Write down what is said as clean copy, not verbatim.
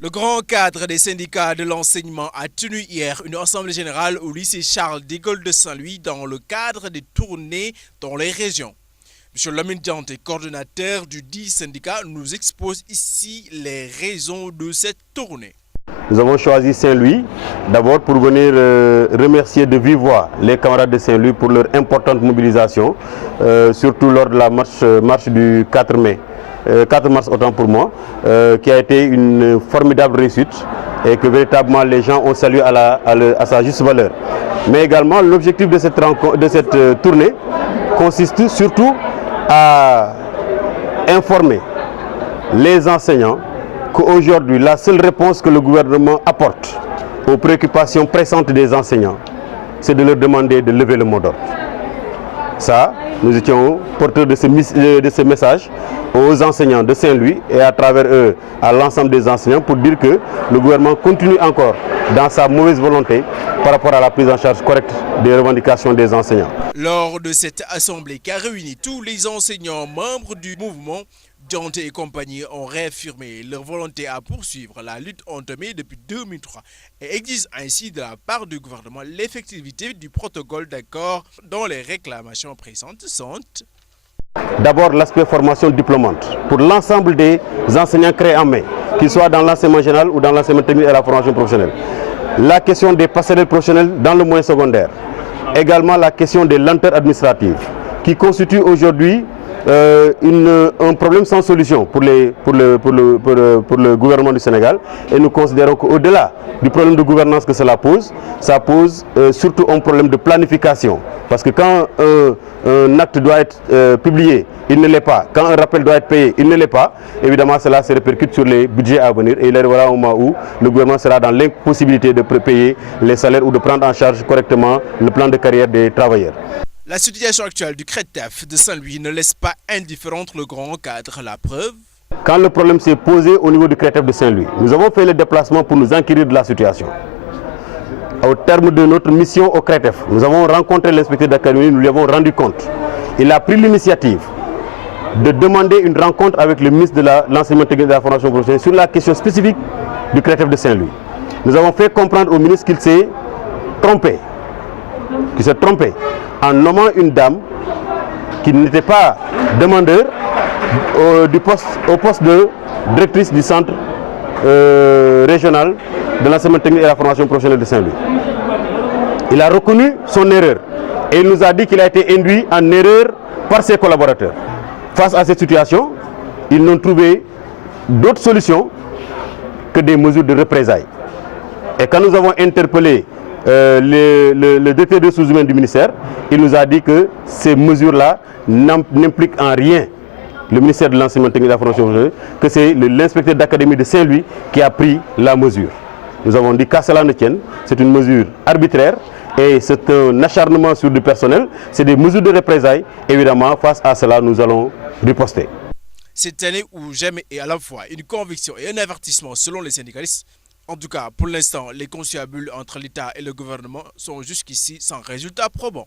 Le grand cadre des syndicats de l'enseignement a tenu hier une assemblée générale au lycée Charles de Gaulle de Saint-Louis dans le cadre des tournées dans les régions. M. Lamine Dianté, coordonnateur du dit syndicat, nous expose ici les raisons de cette tournée. Nous avons choisi Saint-Louis d'abord pour venir remercier de vive voix les camarades de Saint-Louis pour leur importante mobilisation, surtout lors de la marche du 4 mai. 4 mars autant pour moi, qui a été une formidable réussite et que véritablement les gens ont salué à sa juste valeur. Mais également l'objectif de cette tournée consiste surtout à informer les enseignants qu'aujourd'hui la seule réponse que le gouvernement apporte aux préoccupations pressantes des enseignants, c'est de leur demander de lever le mot d'ordre. Ça, nous étions porteurs de ce message aux enseignants de Saint-Louis et à travers eux à l'ensemble des enseignants pour dire que le gouvernement continue encore dans sa mauvaise volonté par rapport à la prise en charge correcte des revendications des enseignants. Lors de cette assemblée qui a réuni tous les enseignants membres du mouvement, Dianté et compagnie ont réaffirmé leur volonté à poursuivre la lutte entamée depuis 2003 et exigent ainsi de la part du gouvernement l'effectivité du protocole d'accord dont les réclamations présentes sont. D'abord l'aspect formation diplômante pour l'ensemble des enseignants créés en mai, qu'ils soient dans l'enseignement général ou dans l'enseignement technique et la formation professionnelle. La question des passerelles professionnelles dans le moyen secondaire. Également la question des lenteurs administratives qui constituent aujourd'hui un problème sans solution pour le gouvernement du Sénégal, et nous considérons qu'au-delà du problème de gouvernance que cela pose, ça pose surtout un problème de planification. Parce que quand un acte doit être publié, il ne l'est pas. Quand un rappel doit être payé, il ne l'est pas. Évidemment, cela se répercute sur les budgets à venir et il arrivera un moment où le gouvernement sera dans l'impossibilité de payer les salaires ou de prendre en charge correctement le plan de carrière des travailleurs. La situation actuelle du CRETEF de Saint-Louis ne laisse pas indifférente le grand cadre. La preuve. Quand le problème s'est posé au niveau du CRETEF de Saint-Louis, nous avons fait le déplacement pour nous enquérir de la situation. Au terme de notre mission au CRETEF, nous avons rencontré l'inspecteur d'académie, nous lui avons rendu compte. Il a pris l'initiative de demander une rencontre avec le ministre de l'enseignement technique et de la formation professionnelle sur la question spécifique du CRETEF de Saint-Louis. Nous avons fait comprendre au ministre qu'il s'est trompé. En nommant une dame qui n'était pas demandeur au poste de directrice du centre régional de l'enseignement technique et de la formation professionnelle de Saint-Louis. Il a reconnu son erreur et il nous a dit qu'il a été induit en erreur par ses collaborateurs. Face à cette situation, ils n'ont trouvé d'autre solution que des mesures de représailles. Et quand nous avons interpellé le directeur des ressources humaines du ministère, il nous a dit que ces mesures-là n'impliquent en rien le ministère de l'enseignement technique et de la formation professionnelle, que c'est l'inspecteur d'académie de Saint-Louis qui a pris la mesure. Nous avons dit qu'à cela ne tienne, c'est une mesure arbitraire et c'est un acharnement sur du personnel, c'est des mesures de représailles. Évidemment, face à cela, nous allons riposter. Cette année ou jamais est à la fois une conviction et un avertissement selon les syndicalistes. En tout cas, pour l'instant, les conciliabules entre l'État et le gouvernement sont jusqu'ici sans résultat probant.